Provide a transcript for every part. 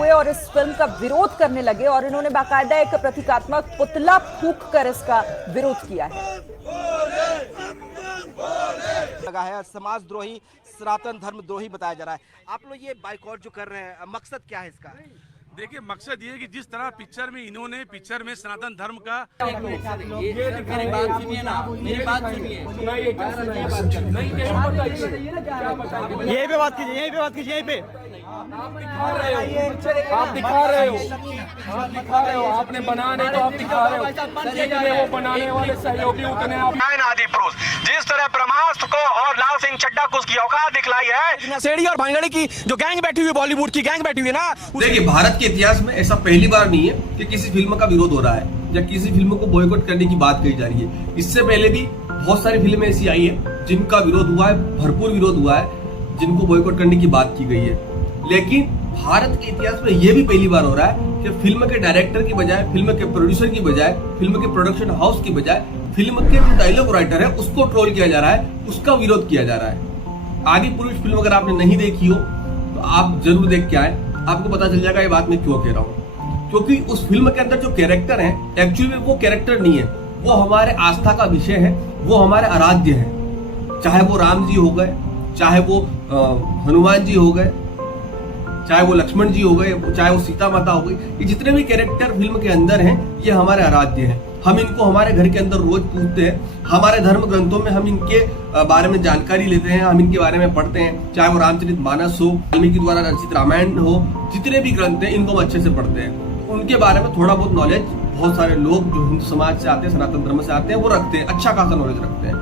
हुए और इस फिल्म का विरोध करने लगे और इन्होंने बाकायदा एक प्रतीकात्मक पुतला फूंक कर इसका विरोध किया है। लगा है समाजद्रोही, सनातन धर्मद्रोही बताया जा रहा है। आप लोग ये बाइकआउट जो कर रहे हैं, मकसद क्या है इसका? देखिए, मकसद ये है कि जिस तरह पिक्चर में इन्होंने पिक्चर में सनातन धर्म का मेरी बात सुनिए ना, मेरी बात सुनिए। यहीं पे बात कीजिए, यहीं पे बात कीजिए, यहीं पे। आप दिखा रहे हो, आपने बना नहीं तो आप दिखा रहे हो। जितने वो बनाने वाले सहयोगी उतने आप आदि पुरुष जिस तरह ब्रह्मास्त्र को और लाल सिंह चड्ढा को उसकी औकात दिखलाई है। सेड़ी और भांगड़ी की जो गैंग बैठी हुई है, बॉलीवुड की गैंग बैठी हुई है ना। देखिए, भारत के इतिहास में ऐसा पहली बार नहीं है कि किसी फिल्म का विरोध हो रहा है या किसी फिल्म को बॉयकॉट करने की बात कही जा रही है। इससे पहले भी बहुत सारी फिल्में ऐसी आई है जिनका विरोध हुआ है, भरपूर विरोध हुआ है, जिनको बॉयकॉट करने की बात की गई है। लेकिन भारत के इतिहास में यह भी पहली बार हो रहा है कि फिल्म के डायरेक्टर की बजाय, फिल्म के प्रोड्यूसर की बजाय, फिल्म के प्रोडक्शन हाउस की बजाय फिल्म के जो डायलॉग राइटर है उसको ट्रोल किया जा रहा है, उसका विरोध किया जा रहा है। आदि पुरुष फिल्म अगर आपने नहीं देखी हो तो आप जरूर देख के आए, आपको पता चल जाएगा ये बात मैं क्यों कह रहा हूँ। क्योंकि उस फिल्म के अंदर जो कैरेक्टर है, एक्चुअली में वो कैरेक्टर नहीं है, वो हमारे आस्था का विषय है, वो हमारे आराध्य है। चाहे वो राम जी हो गए, चाहे वो हनुमान जी हो गए, चाहे वो लक्ष्मण जी हो गए, चाहे वो सीता माता हो गई, ये जितने भी कैरेक्टर फिल्म के अंदर हैं ये हमारे आराध्य हैं। हम इनको हमारे घर के अंदर रोज पूजते हैं, हमारे धर्म ग्रंथों में हम इनके बारे में जानकारी लेते हैं, हम इनके बारे में पढ़ते हैं। चाहे वो रामचरितमानस हो, वाल्मीकि द्वारा रचित रामायण हो, जितने भी ग्रंथ हैं इनको हम अच्छे से पढ़ते हैं। उनके बारे में थोड़ा बहुत नॉलेज बहुत सारे लोग जो हिंदू समाज से आते हैं, सनातन धर्म से आते हैं, वो रखते हैं, अच्छा खासा नॉलेज रखते हैं।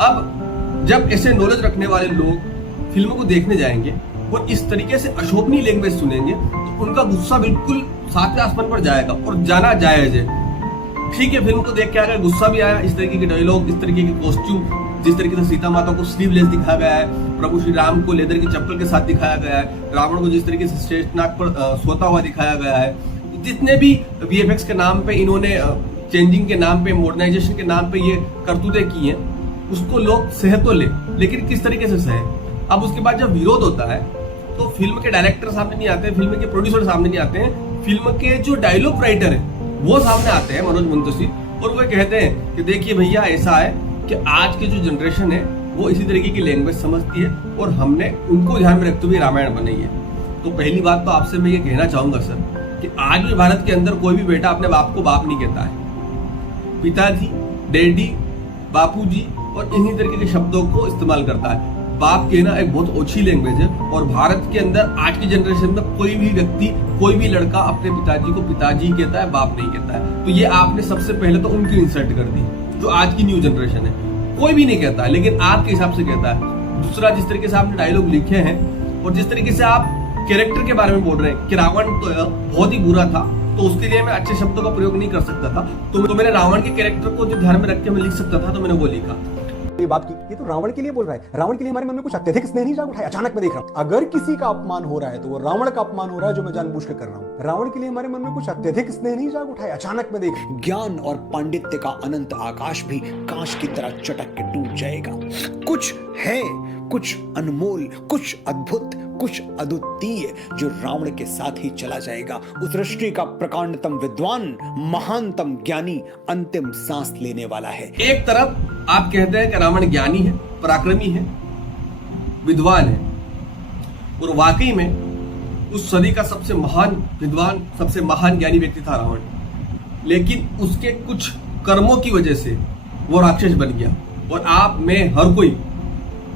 अब जब ऐसे नॉलेज रखने वाले लोग फिल्मों को देखने जाएंगे और इस तरीके से अशोभनीय लैंग्वेज सुनेंगे तो उनका गुस्सा बिल्कुल सातवें आसमान पर जाएगा और जाना जायज है। ठीक है, फिल्म को देख के आकर गुस्सा भी आया, इस तरीके के डायलॉग, इस तरीके के कॉस्ट्यूम, जिस तरीके से सीता माता को स्लीवलेस दिखाया गया है, प्रभु श्री राम को लेदर की चप्पल के साथ दिखाया गया है, रावण को जिस तरीके से शेषनाग पर सोता हुआ दिखाया गया है, जितने भी वीएफएक्स के नाम पे इन्होंने चेंजिंग के नाम पे, मॉडर्नाइजेशन के नाम पे ये करतूतें की हैं, उसको लोग सह तो लेकिन किस तरीके से सहे। अब उसके बाद जब विरोध होता है तो फिल्म के डायरेक्टर सामने नहीं आते हैं, फिल्म के प्रोड्यूसर सामने नहीं आते हैं, फिल्म के जो डायलॉग राइटर है वो सामने आते हैं, मनोज मुंतशिर, और वो कहते हैं कि देखिए भैया, ऐसा है कि आज की जो जनरेशन है वो इसी तरीके की लैंग्वेज समझती है और हमने उनको ध्यान में रखते हुए रामायण बनाई है। तो पहली बात तो आपसे मैं ये कहना चाहूंगा सर कि आज भी भारत के अंदर कोई भी बेटा अपने बाप को बाप नहीं कहता है। पिताजी, डैडी, बापूजी और इन्हीं तरीके के शब्दों को इस्तेमाल करता है। बाप कहना एक बहुत ओछी लैंग्वेज है और भारत के अंदर आज की जनरेशन में कोई भी व्यक्ति, कोई भी लड़का अपने पिताजी को पिताजी कहता है, बाप नहीं कहता है। तो ये आपने सबसे पहले तो उनकी इंसल्ट कर दी, जो आज की न्यू जनरेशन है। कोई भी नहीं कहता है, लेकिन आपके हिसाब से कहता है। दूसरा, जिस तरीके से आपने डायलॉग लिखे हैं और जिस तरीके से आप कैरेक्टर के बारे में बोल रहे हैं कि रावण तो बहुत ही बुरा था, तो उसके लिए मैं अच्छे शब्दों का प्रयोग नहीं कर सकता था, तो मैंने रावण के कैरेक्टर को जो ध्यान में रख के मैं लिख सकता था, तो मैंने वो लिखा। ये बात की, ये तो रावण के लिए बोल रहा है। रावण के लिए हमारे मन में कुछ अत्यधिक स्नेह नहीं जाग उठा है। अचानक मैं देख रहा हूं, अगर किसी का अपमान हो रहा है तो वो रावण का अपमान हो रहा है, जो मैं जानबूझ कर रहा हूं। रावण के लिए हमारे मन में कुछ अत्यधिक स्नेह नहीं जाग उठा है। अचानक मैं देख, ज्ञान और पांडित्य का अनंत आकाश भी कांच की तरह चटक के टूट जाएगा। कुछ है, कुछ अनमोल, कुछ अद्भुत, कुछ अद्वितीय जो रावण के साथ ही चला जाएगा। उस सृष्टि का प्रकांडतम विद्वान, महानतम ज्ञानी अंतिम सांस लेने वाला है। एक तरफ आप कहते हैं कि रावण ज्ञानी है, पराक्रमी है, विद्वान है, और वाकई में उस सदी का सबसे महान विद्वान, सबसे महान ज्ञानी व्यक्ति था रावण। लेकिन उसके कुछ कर्मों की वजह से वो राक्षस बन गया। और आप, मैं, हर कोई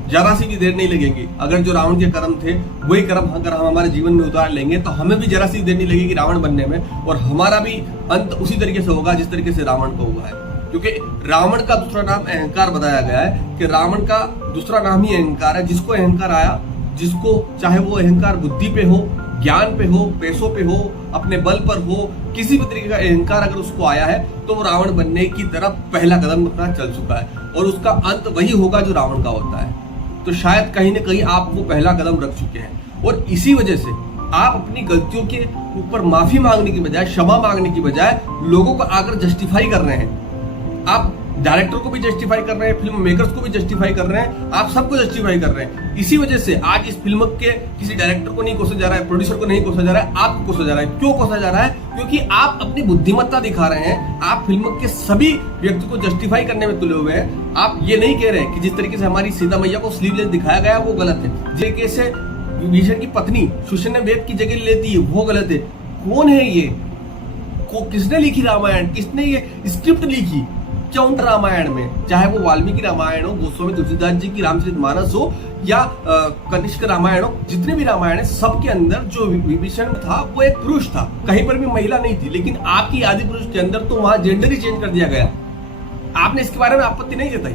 जरा सी भी देर नहीं लगेगी, अगर जो रावण के कर्म थे वही कर्म अगर हम हमारे जीवन में उतार लेंगे तो हमें भी जरा सी देर नहीं लगेगी रावण बनने में, और हमारा भी अंत उसी तरीके से होगा जिस तरीके से रावण को हुआ है। क्योंकि रावण का दूसरा नाम अहंकार बताया गया है कि रावण का दूसरा नाम ही अहंकार है। जिसको अहंकार आया, जिसको चाहे वो अहंकार बुद्धि पे हो, ज्ञान पे हो, पैसों पे हो, अपने बल पर हो, किसी भी तरीके का अहंकार अगर उसको आया है तो वो रावण बनने की तरफ पहला कदम अपना चल चुका है, और उसका अंत वही होगा जो रावण का होता है। तो शायद कहीं ना कहीं आप वो पहला कदम रख चुके हैं, और इसी वजह से आप अपनी गलतियों के ऊपर माफी मांगने की बजाय, क्षमा मांगने की बजाय लोगों को आकर जस्टिफाई कर रहे हैं। आप डायरेक्टर को भी जस्टिफाई कर रहे हैं, फिल्म मेकर्स को भी जस्टिफाई कर रहे हैं, आप सबको जस्टिफाई कर रहे हैं। इसी वजह से आज इस फिल्म के किसी डायरेक्टर को नहीं कोसा जा रहा है, प्रोड्यूसर को नहीं कोसा जा रहा है, आपको कोसा जा रहा है। क्यों कोसा जा रहा है? क्योंकि आप अपनी बुद्धिमत्ता दिखा रहे हैं, आप फिल्म के सभी व्यक्ति को जस्टिफाई करने में तुले हुए हैं। आप ये नहीं कह रहे कि जिस तरीके से हमारी सीता मैया को स्लीवलेस दिखाया गया वो गलत है, जिस तरीके से विभीषण की पत्नी सुषेण की जगह लेती है वो गलत है। कौन है ये? किसने लिखी रामायण? किसने ये स्क्रिप्ट लिखी? क्यों रामायण में, चाहे वो वाल्मीकि रामायण हो, गोस्वामी तुलसीदास जी की रामचरितमानस हो या कनिष्क रामायण हो, जितने भी रामायण है सबके अंदर जो विभीषण था वो एक पुरुष था, कहीं पर भी महिला नहीं थी। लेकिन आपकी आदि पुरुष के अंदर तो वहां जेंडर ही चेंज कर दिया गया। आपने इसके बारे में आपत्ति नहीं जताई।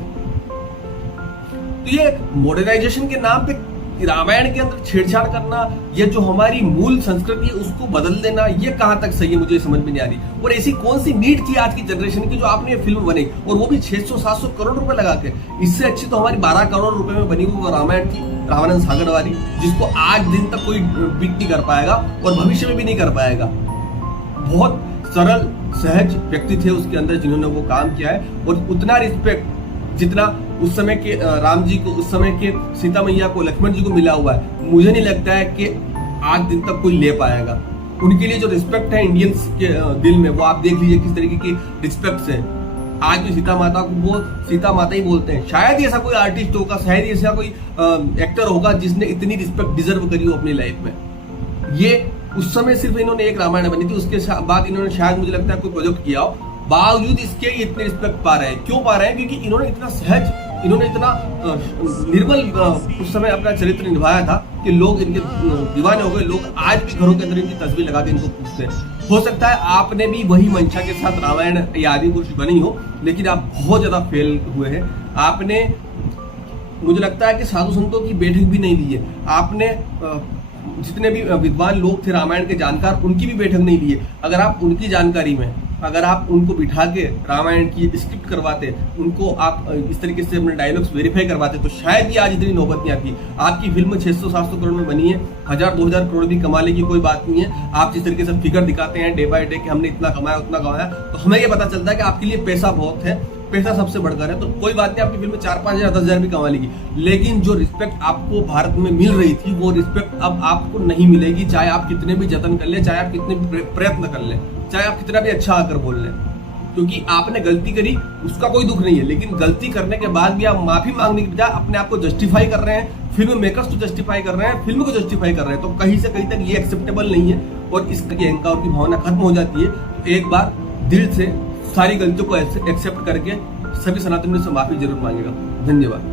तो ये मॉडर्नाइजेशन के नाम पे रामायण के अंदर छेड़छाड़ करना, ये जो हमारी मूल संस्कृति है उसको बदल देना, ये कहां तक सही है मुझे समझ में नहीं आ रही। और ऐसी कौन सी नीड थी आज की जनरेशन की जो आपने ये फिल्म बनाई, और वो भी 600-700 करोड़ रुपए लगा के। इससे अच्छी तो हमारी 12 करोड़ रुपए में बनी हुई रामायण थी, रामानंद सागर वाली, जिसको आज दिन तक कोई बीट नहीं कर पाएगा और भविष्य में भी नहीं कर पाएगा। बहुत सरल सहज व्यक्ति थे उसके अंदर जिन्होंने वो काम किया है, और उतना रिस्पेक्ट जितना उस समय के राम जी को, उस समय के सीता मैया को, लक्ष्मण जी को मिला हुआ है, मुझे नहीं लगता है कि आज दिन तक कोई ले पाएगा। उनके लिए जो रिस्पेक्ट है इंडियंस के दिल में, वो आप देख लीजिए किस तरीके की रिस्पेक्ट है। आज भी सीता माता को वो सीता माता ही बोलते हैं। शायद ही ऐसा कोई आर्टिस्ट होगा, शायद ही ऐसा कोई एक्टर होगा जिसने इतनी रिस्पेक्ट डिजर्व करी हो अपनी लाइफ में। ये उस समय सिर्फ इन्होंने एक रामायण बनी थी, उसके बाद इन्होंने शायद मुझे लगता है कोई प्रोजेक्ट किया हो, बावजूद इसके इतने रिस्पेक्ट पा रहे हैं। क्यों पा रहे हैं? क्योंकि इन्होंने इतना सहज, इन्होंने इतना निर्मल उस समय अपना चरित्र निभाया था कि लोग इनके दीवाने हो गए। लोग आज भी घरों के अंदर इनकी तस्वीर लगा के इनको पूछते हैं। हो सकता है आपने भी वही मंशा के साथ रामायण या आदि पुरुष बनी हो, लेकिन आप बहुत ज्यादा फेल हुए हैं। आपने, मुझे लगता है कि साधु संतों की बैठक भी नहीं ली है आपने। जितने भी विद्वान लोग थे रामायण के जानकार, उनकी भी बैठक नहीं ली है। अगर आप उनकी जानकारी में, अगर आप उनको बिठा के रामायण की स्क्रिप्ट करवाते, उनको आप इस तरीके से अपने डायलॉग्स वेरीफाई करवाते, तो शायद ही आज इतनी नौबत नहीं आती। आपकी फिल्म 600-700 करोड़ में बनी है, 1000-2000 करोड़ भी कमाने की कोई बात नहीं है। आप जिस तरीके से फिगर दिखाते हैं डे बाय डे कि हमने इतना कमाया उतना कमाया, तो हमें ये पता चलता है कि आपके लिए पैसा बहुत है, पैसा सबसे बढ़कर है। तो कोई बात नहीं, आपकी फिल्म 4-5 हजार 10,000 भी कमा लेगी, लेकिन जो रिस्पेक्ट आपको भारत में मिल रही थी वो रिस्पेक्ट अब आपको नहीं मिलेगी। चाहे आप कितने भी जतन कर ले, चाहे आप कितने भी प्रयत्न कर ले, चाहे आप कितना भी अच्छा आकर बोल लें, क्योंकि आपने गलती करी उसका कोई दुख नहीं है। लेकिन गलती करने के बाद भी आप माफी मांगने की बजाय अपने आप को जस्टिफाई कर रहे हैं, फिल्म मेकर्स को जस्टिफाई कर रहे हैं, फिल्म को जस्टिफाई कर रहे हैं, तो कहीं से कहीं तक ये एक्सेप्टेबल नहीं है। और इसकी अहंकार की भावना खत्म हो जाती है। तो एक बार दिल से सारी गलतियों को एक्सेप्ट करके सभी सनातनियों से माफी जरूर मांगेगा। धन्यवाद।